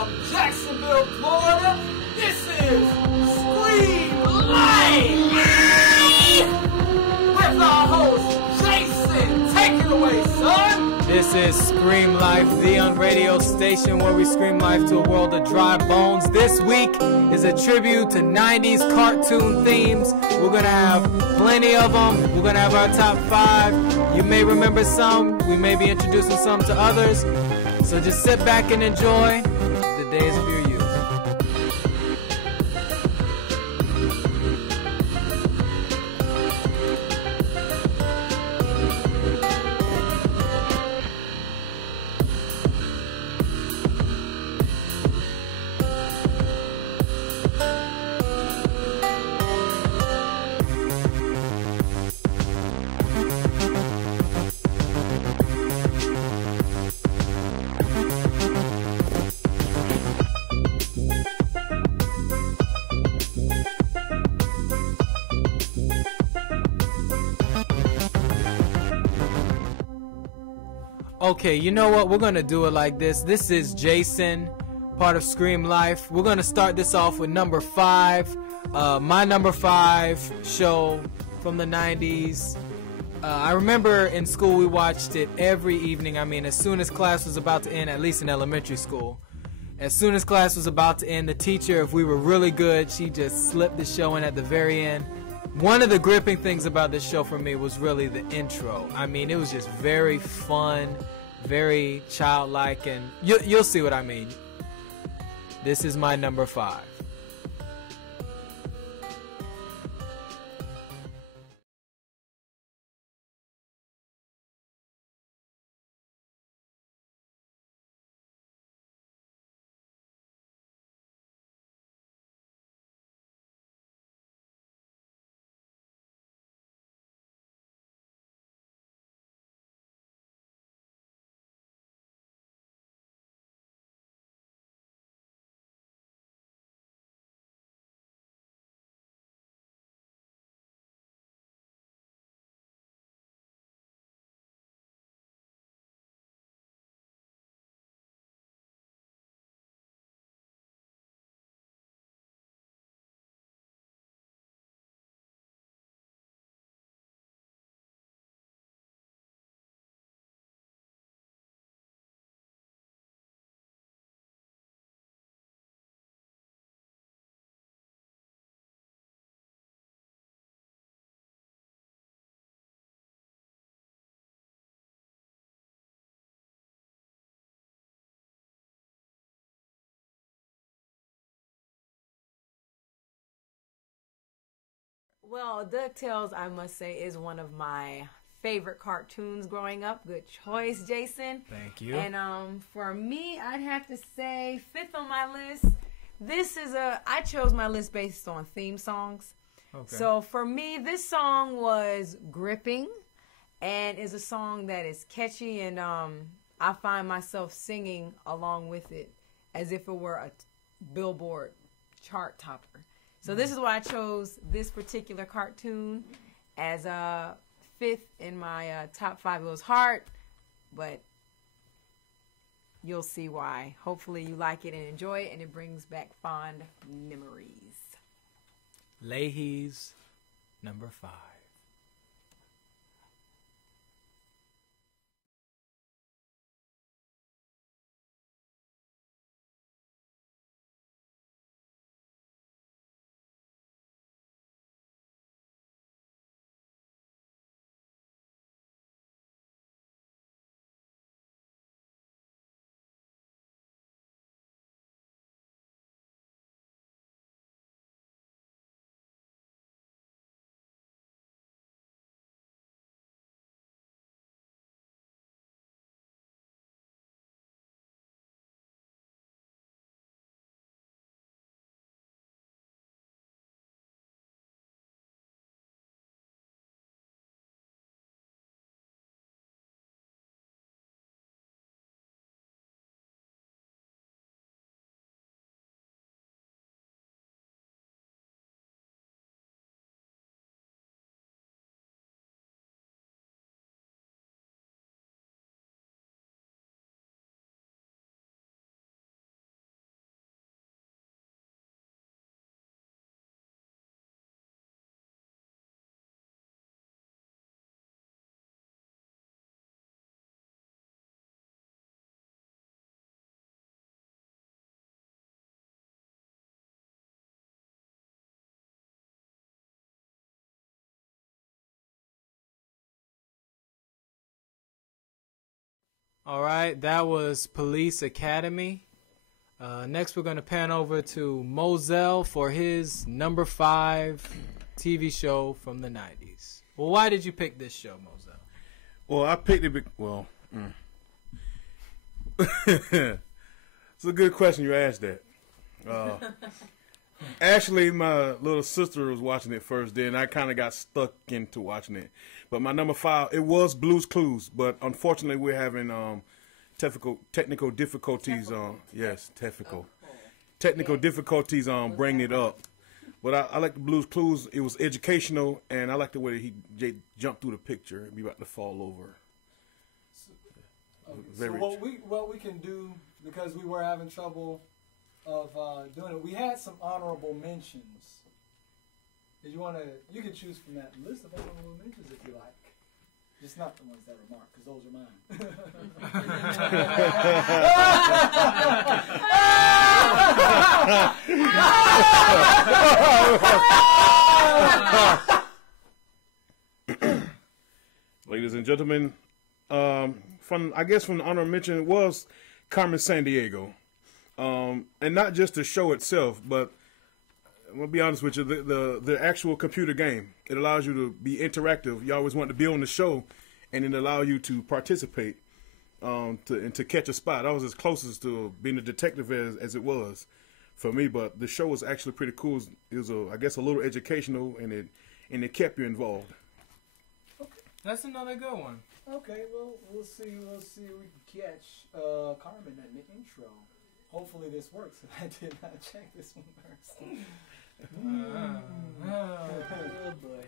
from Jacksonville, Florida. This is Scream Live with our host, Jason. Take it away, son. This is Scream Life, the on radio station where we scream life to a world of dry bones. This week is a tribute to 90s cartoon themes. We're going to have plenty of them. We're going to have our top 5. You may remember some. We may be introducing some to others. So just sit back and enjoy. The day is for you. Okay, you know what? We're going to do it like this. This is Jason, part of Scream Life. We're going to start this off with number 5. My number 5 show from the 90s. I remember in school we watched it every evening. I mean, as soon as class was about to end, at least in elementary school. As soon as class was about to end, the teacher, if we were really good, she just slipped the show in at the very end. One of the gripping things about this show for me was really the intro. I mean, it was just very fun, very childlike, and you'll see what I mean. This is my number 5. Well, DuckTales, I must say, is one of my favorite cartoons growing up. Good choice, Jason. Thank you. And for me, I'd have to say 5th on my list. I chose my list based on theme songs. Okay. So for me, this song was gripping and is a song that is catchy, and I find myself singing along with it as if it were a Billboard chart topper. So this is why I chose this particular cartoon as 5th in my top 5. It was hard, but you'll see why. Hopefully you like it and enjoy it, and it brings back fond memories. Leahy's number 5. All right, that was Police Academy. Next, we're going to pan over to Moselle for his number 5 TV show from the 90s. Well, why did you pick this show, Moselle? Well, I picked it. It's a good question you asked that. Actually, my little sister was watching it first, then I kind of got stuck into watching it. But my number 5, it was Blue's Clues, but unfortunately we're having technical difficulties. Technical difficulties on bringing it up. But I like the Blue's Clues. It was educational, and I like the way he jumped through the picture and be about to fall over. So what we can do, because we were having trouble of doing it, we had some honorable mentions. Did you want to? You can choose from that list of honorable mentions if you like. Just not the ones that are marked, because those are mine. Ladies and gentlemen, from the honorable mention, it was Carmen Sandiego. And not just the show itself, but I'm going to be honest with you, the actual computer game. It allows you to be interactive. You always want to be on the show, and it allows you to participate to catch a spot. I was as closest to being a detective as it was for me, but the show was actually pretty cool. It was, I guess, a little educational, and it kept you involved. Okay. That's another good one. Okay, well, we'll see. We'll see if we can catch Carmen in the intro. Hopefully this works. I did not check this one first. Oh boy.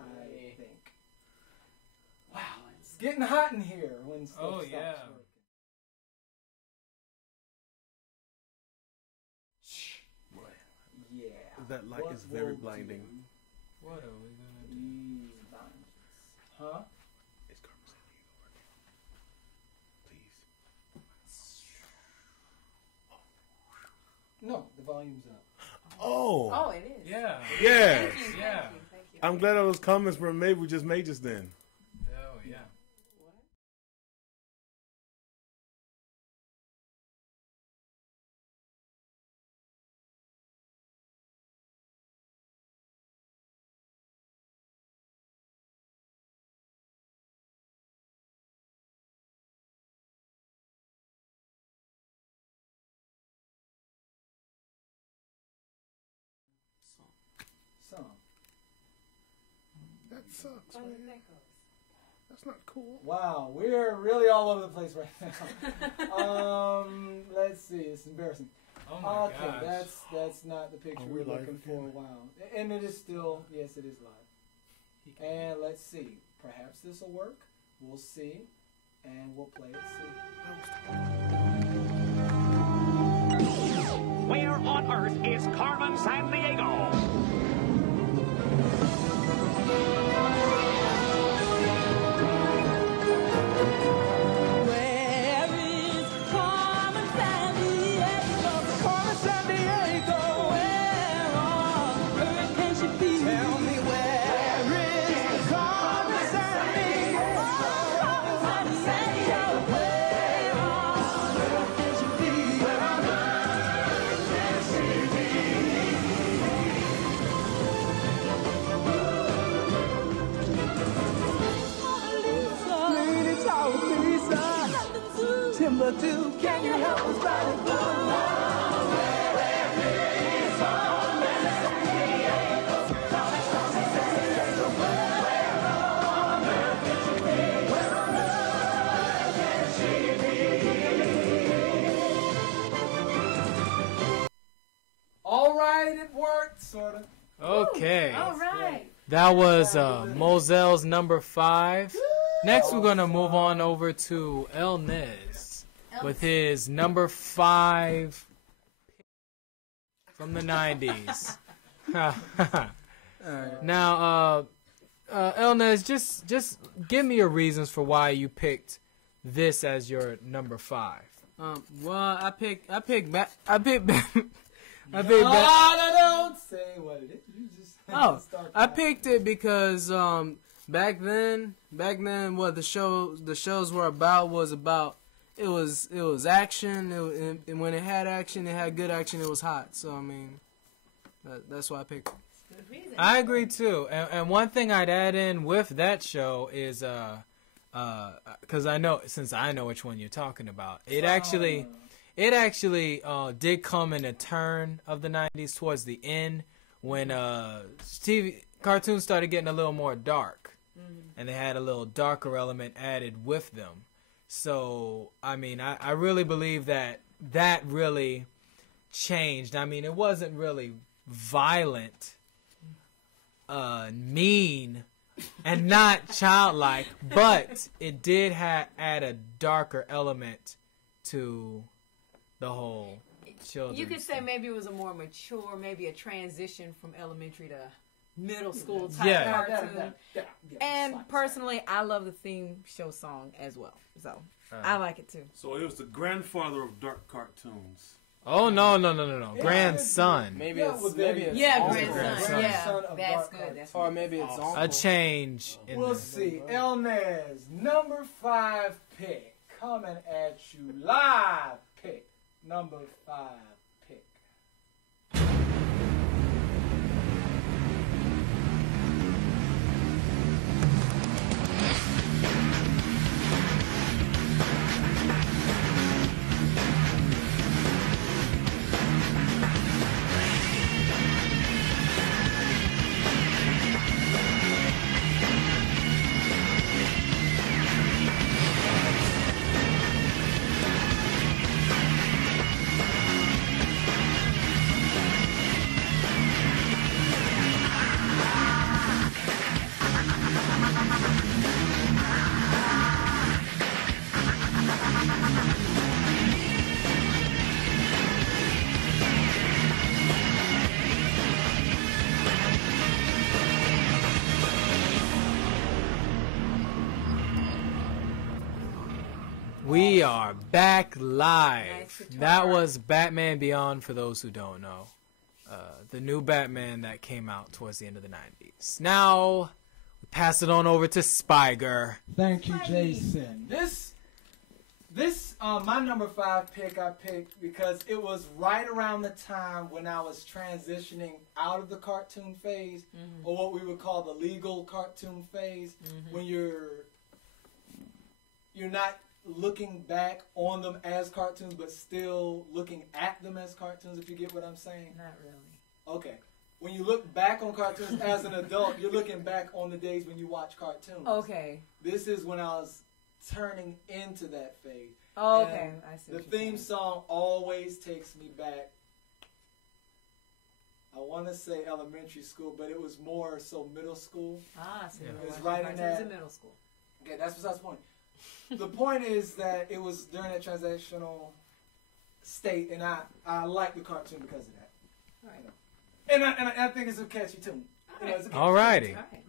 I think. Wow, it's getting hot in here when stuff stops working. Yeah. That light is very blinding. What are we gonna do? Huh? Is Carmen Sandiego working? Please. No, the volume's up. Oh, it is. Yeah. yeah. Thank you. Yeah. Thank you. I'm glad those comments were made. We just made this then. Oh, yeah. Some. That sucks, man. That's not cool. Wow, we're really all over the place right now. Let's see. It's embarrassing. Oh my Okay, gosh. that's not the picture we we're live looking for. again? Wow, and it is still, yes, it is live. And let's see. Perhaps this will work. We'll see, and we'll play it. See. Where on earth is Carmen Sandiego? Where is Carmen Sandiego? Carmen Sandiego. Where on earth can she be? Tell me where is Carmen Sandiego? Carmen Sandiego. Where on earth can she be? Where on earth can she be? Lady Tower Lisa, Timbuktu, can you help us ride it blue? All right, it worked, sort of. Okay. All right. That was Moselle's number 5. Next, we're going to move on over to El Nez with his number 5 from the 90s. Now, El Nez, just give me your reasons for why you picked this as your number 5. Well, I picked back. Don't say what it is. You just Oh, start I that. picked it because back then, what the shows were about was about. It was action. And when it had action, it had good action. It was hot. So I mean, that's why I picked it. Good reason. I agree too. And one thing I'd add in with that show is because I know which one you're talking about. It actually did come in a turn of the 90s towards the end when TV cartoons started getting a little more dark, and they had a little darker element added with them. So I mean, I really believe that really changed. I mean, it wasn't really violent, mean, and not childlike, but it did add a darker element to the whole children. You could say maybe it was a more mature, maybe a transition from elementary to middle school type cartoon. And personally, I love the theme show song as well. So I like it too. So it was the grandfather of dark cartoons. Oh no, grandson. Maybe Yeah, it's well, maybe it's Yeah, uncle. grandson. Grandson Yeah, of that's dark good. cartoons. That's Or good. maybe it's uncle. A change in We'll the- see. Elnez, number 5 pick. Coming at you live pick. Number 5 pick. We are back live. Nice guitar. That was Batman Beyond, for those who don't know. The new Batman that came out towards the end of the 90s. Now, we pass it on over to Spiger. Thank you, Jason. This my number 5 pick I picked because it was right around the time when I was transitioning out of the cartoon phase, or what we would call the legal cartoon phase, when you're not looking back on them as cartoons, but still looking at them as cartoons, if you get what I'm saying. Not really. Okay. When you look back on cartoons as an adult, you're looking back on the days when you watch cartoons. Okay. This is when I was turning into that phase. Oh, okay. And I see. the what you're theme saying. song always takes me back. I want to say elementary school, but it was more so middle school. Ah, so you were It's watching right in cartoons that- in middle school. Okay, that's besides the point. The point is that it was during that transactional state, and I like the cartoon because of that. Right. And I think it's a catchy tune. You know, it's a catchy Alrighty. All right.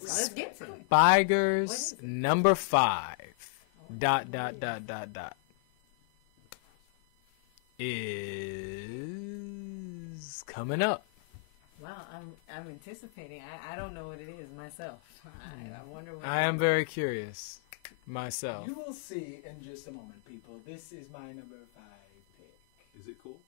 So let's get to it. Spiger's number 5. ... is coming up. Wow, I'm anticipating. I don't know what it is myself. I wonder what. I am very curious myself. You will see in just a moment, people. This is my number 5 pick. Is it cool?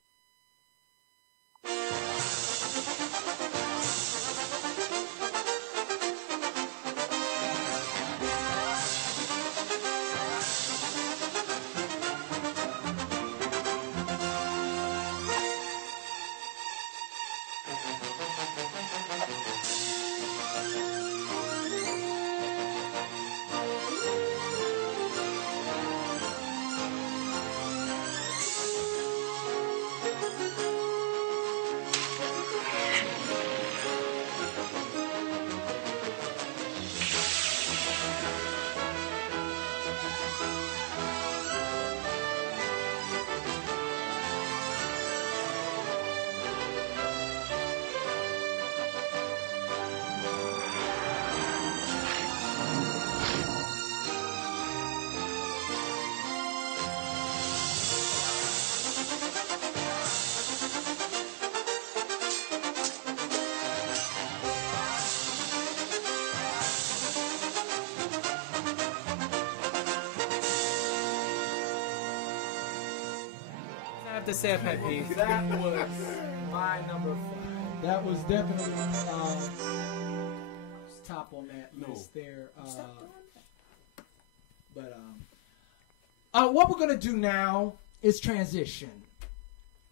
to say a pet peeve. That was my number 5. That was definitely top on that list there. What we're gonna do now is transition.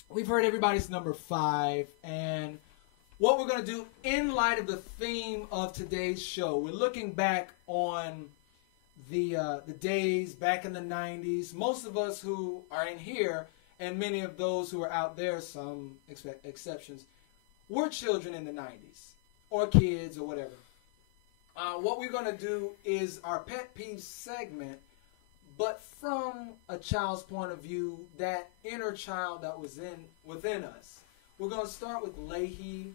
We've heard everybody's number 5, and what we're gonna do in light of the theme of today's show, we're looking back on the days back in the 90s. Most of us who are in here, and many of those who are out there, some exceptions, were children in the 90s, or kids, or whatever. What we're going to do is our pet peeve segment, but from a child's point of view, that inner child that was within us. We're going to start with Leahy,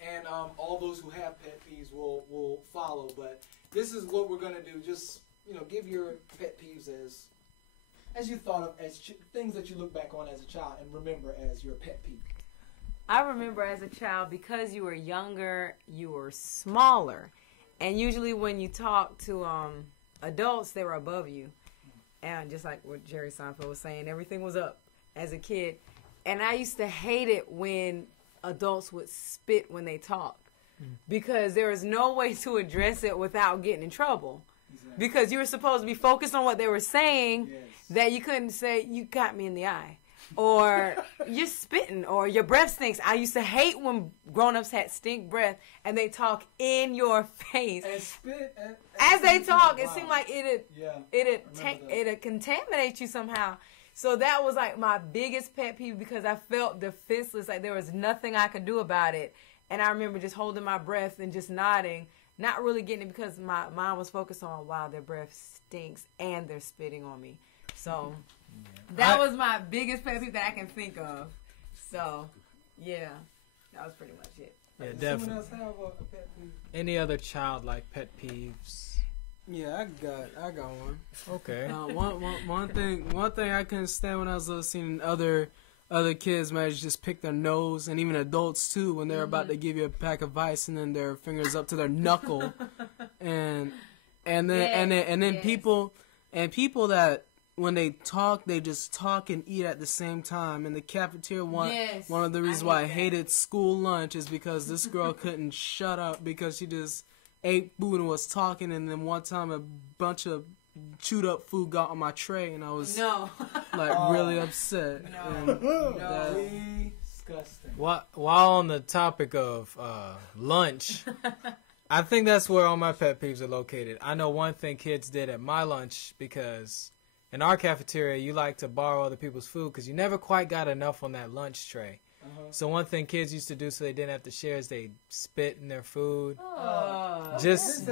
and all those who have pet peeves will follow. But this is what we're going to do. Just, give your pet peeves as you thought of, as things that you look back on as a child and remember as your pet peeve. I remember as a child, because you were younger, you were smaller. And usually when you talk to adults, they were above you. And just like what Jerry Seinfeld was saying, everything was up as a kid. And I used to hate it when adults would spit when they talk. Because there was no way to address it without getting in trouble. Exactly. Because you were supposed to be focused on what they were saying, that you couldn't say, "You got me in the eye." Or you're spitting, or your breath stinks. I used to hate when grown-ups had stink breath and they talk in your face. And spit. As they talk, it seemed like it'd contaminate you somehow. So that was like my biggest pet peeve, because I felt defenseless, like there was nothing I could do about it. And I remember just holding my breath and just nodding, not really getting it, because my mind was focused on, wow, their breath stinks and they're spitting on me. So that was my biggest pet peeve that I can think of. So, yeah, that was pretty much it. Yeah, Does definitely. someone else have a pet peeve? Any other childlike pet peeves? Yeah, I got one. Okay. One thing I couldn't stand when I was little, seeing other kids man just pick their nose, and even adults too, when they're about to give you a pack of ice and then their fingers up to their knuckle, and then people that when they talk, they just talk and eat at the same time. In the cafeteria, one of the reasons why I hated school lunch is because this girl couldn't shut up because she just ate food and was talking. And then one time, a bunch of chewed up food got on my tray, and I was really upset. Disgusting. While on the topic of lunch, I think that's where all my pet peeves are located. I know one thing kids did at my lunch, because in our cafeteria, you like to borrow other people's food because you never quite got enough on that lunch tray. So one thing kids used to do so they didn't have to share is they spit in their food, just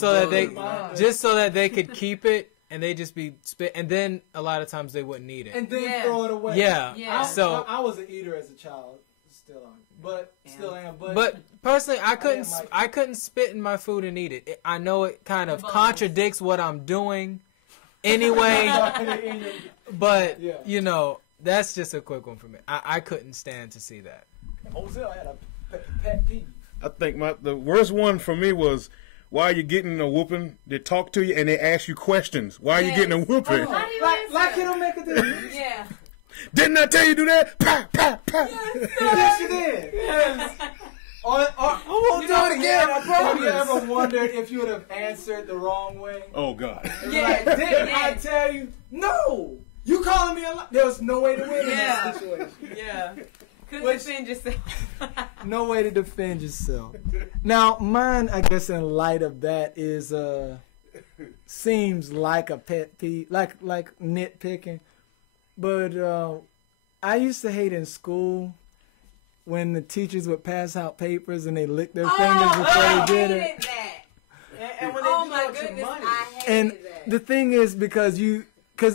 so that they could keep it, and they just be spit, and then a lot of times they wouldn't eat it, and then throw it away. So I was an eater as a child, still am. But personally, I couldn't spit in my food and eat it. I know it kind of contradicts what I'm doing anyway, but that's just a quick one for me. I couldn't stand to see that. Ozell had a pet peeve. I think the worst one for me was, why are you getting a whooping? They talk to you and they ask you questions. Why are you getting a whooping? Like it don't make a difference. Yeah. Didn't I tell you to do that? Pa, pa, pa. Yes, you did. Yes. I won't do it again. I promise. Have you ever wondered if you would have answered the wrong way? Oh, God. Didn't I tell you? No. You calling me a lie? There was no way to win in that situation. Yeah. Couldn't defend yourself. No way to defend yourself. Now, mine, I guess, in light of that, is seems like a pet peeve, like nitpicking. But I used to hate in school when the teachers would pass out papers and they licked their fingers before they did it. And when they my goodness, money. I hated that. The thing is, because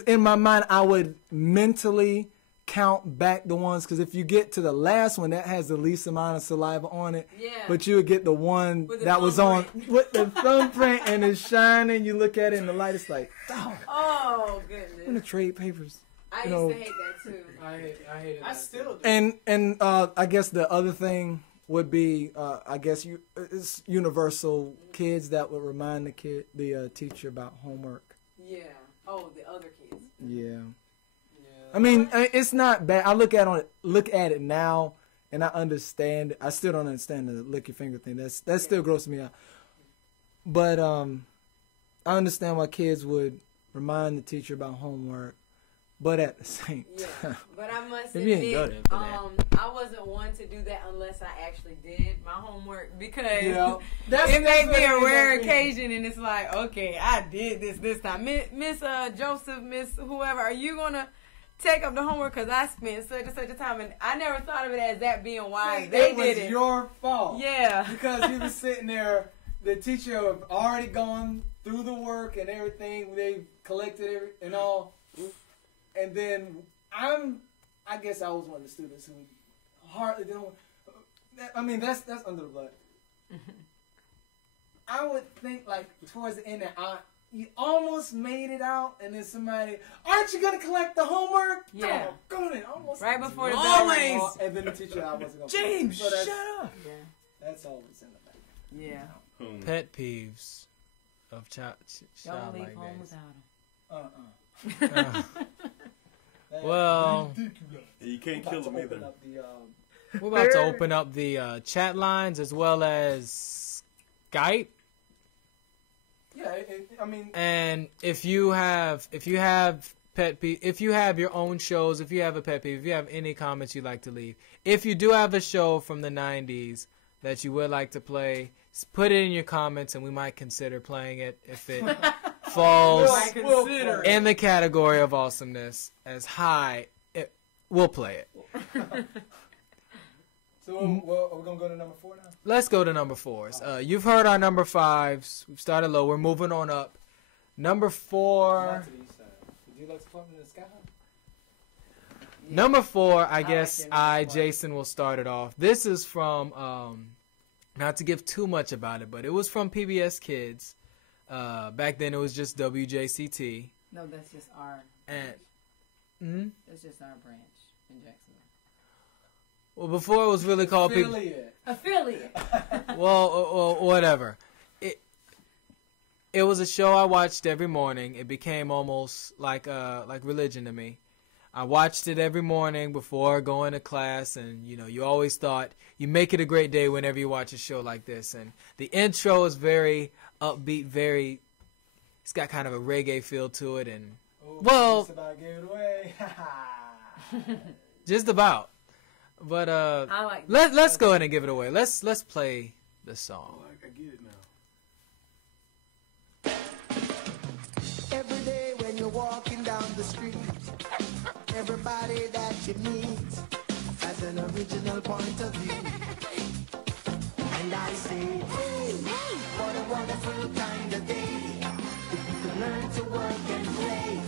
in my mind, I would mentally count back the ones, because if you get to the last one, that has the least amount of saliva on it. Yeah. But you would get the one that was on with the thumbprint and it's shining. You look at it in the light, it's like, oh goodness. I'm gonna trade papers. I used to hate that too. I hate it. I still do. And I guess the other thing would be, it's universal, kids that would remind the teacher about homework. Yeah. Oh, the other kids. Yeah. I mean, it's not bad. I look at it now, and I understand. I still don't understand the lick your finger thing. That still grosses me out. But I understand why kids would remind the teacher about homework. But at the same time, but I must if you ain't admit, got it I wasn't one to do that unless I actually did my homework because Yeah. it may be a rare that's- occasion, and it's like, okay, I did this time. Miss Joseph, Miss whoever, are you gonna take up the homework because I spent such and such a time, and I never thought of it as that being why they it did was it. your fault. Yeah. Because he was sitting there, the teacher had already gone through the work and everything. They collected and all. And then I guess I was one of the students who hardly did homework. I mean, that's under the blood. I would think like towards the end that you almost made it out, and then somebody, aren't you gonna collect the homework? Yeah. Go on in. Almost. Right before the bell Always. rang. And then the teacher, I wasn't gonna. James, So that's- shut up. Yeah. That's always in the back. Yeah. Pet peeves of Don't child leave like home this. without them. That's Well, ridiculous. You can't About kill to them open either. up the, we're about to open up the chat lines as well as Skype. yeah, I mean, And if you have pet peeve, if you have your own shows, if you have a pet peeve, if you have any comments you'd like to leave, if you do have a show from the 90s that you would like to play, put it in your comments and we might consider playing it if it falls we'll consider it. in the category of awesomeness as high. We'll play it. So are we gonna go to number 4 now? Let's go to number 4s. You've heard our number 5s. We've started low. We're moving on up. Number 4. Not to the east side. Would you like to come in the sky? Number 4, I like guess your number 4. Jason, will start it off. This is from, not to give too much about it, but it was from PBS Kids. Back then it was just WJCT. No, that's just our. And That's just our branch in Jacksonville. well, before it was really called PBS. Affiliate. Affiliate. Well, whatever. It was a show I watched every morning. It became almost like religion to me. I watched it every morning before going to class, and you always thought you make it a great day whenever you watch a show like this. And the intro is very upbeat, it's got kind of a reggae feel to it, and Oh, well, just about gave it away. just about. But I like. let's go ahead and give it away. Let's play the song. I get it now. Every day when you're walking down the street, everybody that you meet has an original point of view. And I say, hey, what a wonderful kind of day. If you can learn to work and play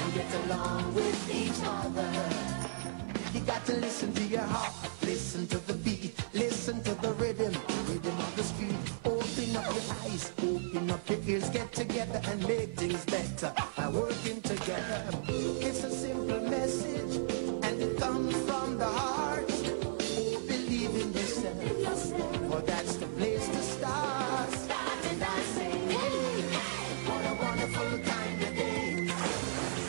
and get along with each other. You got to listen to your heart, listen to the beat, listen to the rhythm of the street. Open up your eyes, open up your ears, get together and make things better by working together. It's a simple message and it comes from the heart. Oh, believe in yourself, for that's the place to start. And I say, hey, what a wonderful kind of day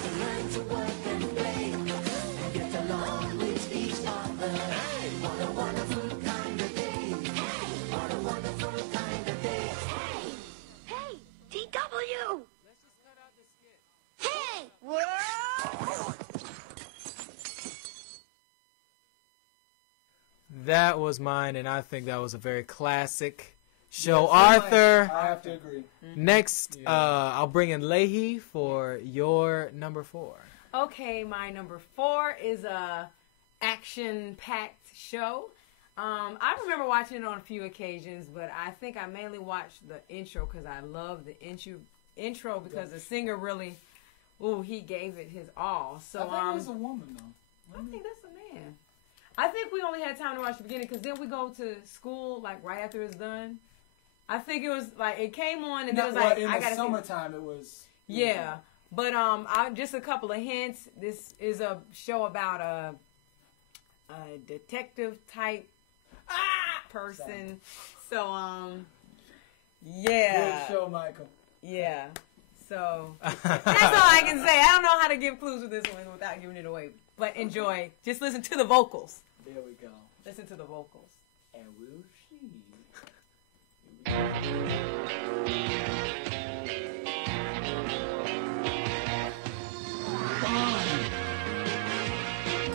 to learn to work and play and get along with each other. What a wonderful kind of day. What a wonderful kind of day. Hey, TW! Hey! Whoa! That was mine, and I think that was a very classic show. Arthur, I have to agree. next, I'll bring in Leahy for your number 4. Okay, my number 4 is a action-packed show. I remember watching it on a few occasions, but I think I mainly watched the intro because I love the intro because the singer really, he gave it his all. So I think it was a woman though. I think that's a man. I think we only had time to watch the beginning because then we go to school like right after it's done. I think it was like it came on and then it was like in I the gotta see. summertime it was. Yeah, but just a couple of hints. This is a show about a detective type person. So yeah. Good show, Michael. Yeah. So that's all I can say. I don't know how to give clues with this one without giving it away. But enjoy. Just listen to the vocals. There we go. Listen to the vocals. And we'll see. Bond.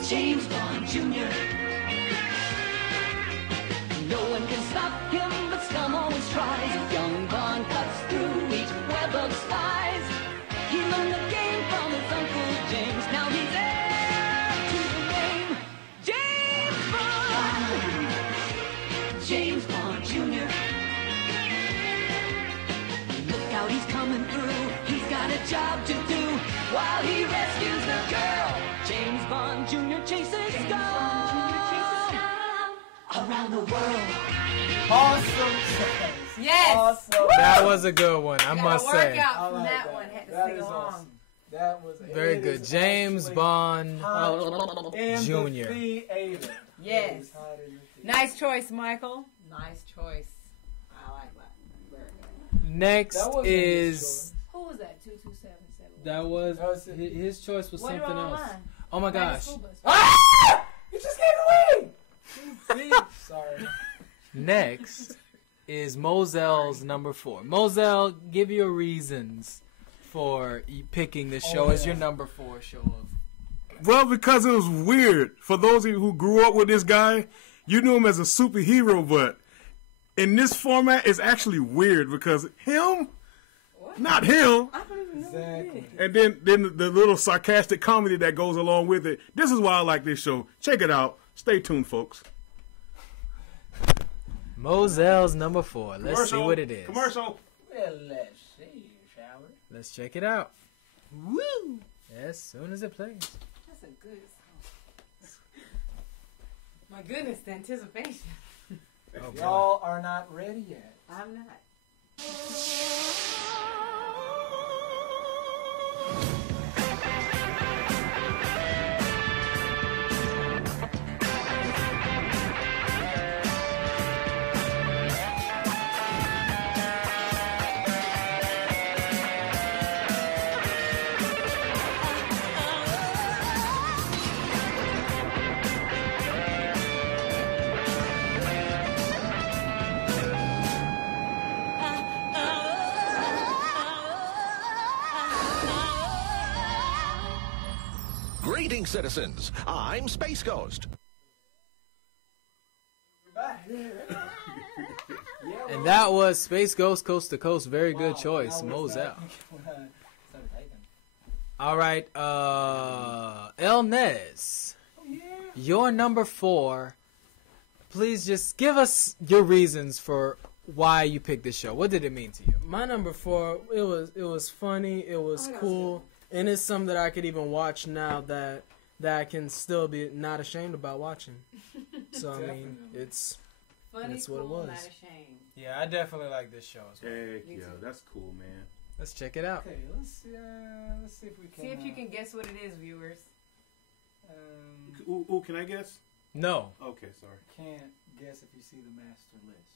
James Bond Jr. No one can stop him, but scum always tries. Young Bond cuts through each web of spies. He learned the game from his uncle James. Now he's heir to the name. James Bond. James Bond Jr. Look out, he's coming through. He's got a job to do while he rescues the girl. James Bond Jr. chases scum around the world. Awesome. Yes. Awesome. That was a good one, I must Work say. out I from like that one. Had to That sing is along. awesome. That was Very it good. is James actually Bond hot in Jr. the theater. Yes. It is hot in the theater. Nice choice, Michael. Nice choice. I like that. Very good. Next That wasn't is Who was that? 2277. That was That was it. his choice was What are something you else. online? oh my gosh. School bus. Ah! You just gave it away. See? Sorry. Next is Mozel's number 4. Moselle, give your reasons for picking this show as your number 4 show of. Well, because it was weird. For those of you who grew up with this guy, you knew him as a superhero, but in this format, it's actually weird because him, not him, Exactly. and then the little sarcastic comedy that goes along with it. This is why I like this show. Check it out. Stay tuned, folks. Mozel's number 4. Let's see Commercial. what it is. Commercial. Well, let's see, shall we? Let's check it out. Woo! As soon as it plays. That's a good song. My goodness, the anticipation. Oh, boy. Y'all are not ready yet. I'm not. Greetings, citizens. I'm Space Ghost. We're back. And that was Space Ghost Coast to Coast. Very Wow. good choice, Now we're Moselle. back. Started typing. All right, El Nez, your number 4. Please just give us your reasons for why you picked this show. What did it mean to you? My number 4, it was funny, it was cool, and it's something that I could even watch now that I can still be not ashamed about watching. So I mean, it's Funny, That's what it cool, was. not ashamed. Yeah, I definitely like this show as well. Heck Me yeah, too. that's cool, man. Let's check it out. Okay, let's see if we can. See if you can guess what it is, viewers. Ooh, can I guess? No. Okay, sorry. Can't guess if you see the master list.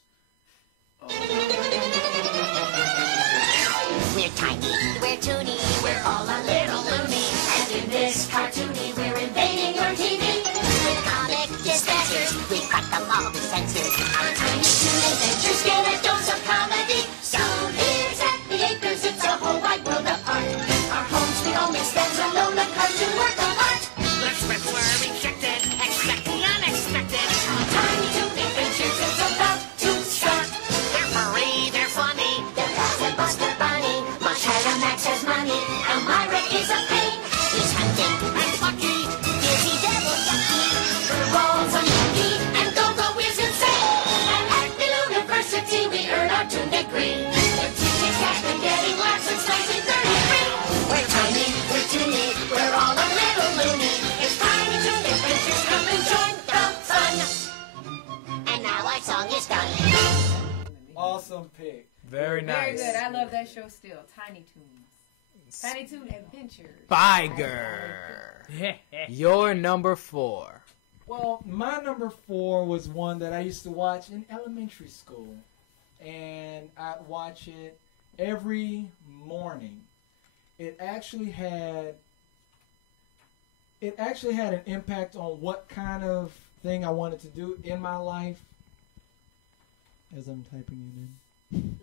We're tiny, we're toony, we're all a little loony. And in this cartoony, we're invading your TV. With comic dispensers, we've got them all the sensors. Our Tiny Toon adventures get a dose of comedy. So here's at the acres, it's a whole wide world apart. Our home sweet home extends alone, a cartoon work of art. Let's rip were rejected, expect the unexpected. Tiny Toon adventures, it's about to start. They're furry, they're funny. They're Baz and Buster Bunny. Mush has a Max has money. Elmira is a pain. He's hunting and plucky. Dizzy Devil Yucky. Rolls on Yucky. And Go-Go is insane. And at the university we earn our Toon degree. The teaching's cash been getting laughs since 1933. We're tiny, we're toony, we're all a little loony. It's Tiny Toon Adventures, come and join the fun. And now our song is done. Awesome pick. Very Very nice. good. I love that show still. Tiny Toons. Tiny Toon Adventures. Biger. Your number 4. Well, my number 4 was one that I used to watch in elementary school, and I'd watch it every morning. it actually had an impact on what kind of thing I wanted to do in my life. As I'm typing it in.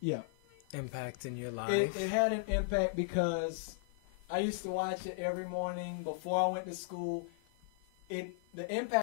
Yeah. Impact in your life. It had an impact because I used to watch it every morning before I went to school. The impact